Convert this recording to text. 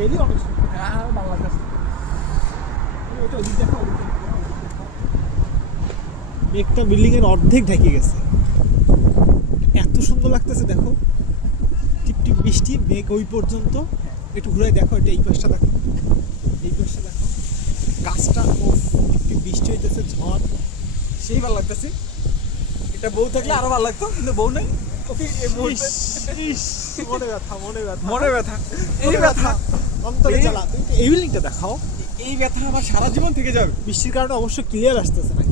Rally অনেক সুন্দর। হ্যাঁ ভালো লাগতেছে। ওইটা ওদিক দেখো, ওদিক দেখো। মেঘটা বিল্ডিং এর অর্ধেক ঢেকে গেছে, এত সুন্দর লাগতেছে দেখো। টিপ টিপ বৃষ্টি, মেঘ ওই পর্যন্ত। একটু ঘুরে দেখো, এটা এই পাশটা দেখো, এই পাশটা দেখো, গাছটা ও টিপ টিপ বৃষ্টি হইতেছে, ঝড়, সেই ভালো লাগতেছে। এটা বউ থাকলে আরো ভালো লাগতো, কিন্তু বউ নেই। মনে ব্যথা, মনে ব্যথা, মনে ব্যথা, এই মনে ব্যথা, অন্তরে এই- জ্বালা। তুমি তো এই বিল্ডিংটা দেখাও। এই ব্যথা আমার সারা জীবন থেকে যাবে। বৃষ্টির কারণে অবশ্য ক্লিয়ার আসতেছে না।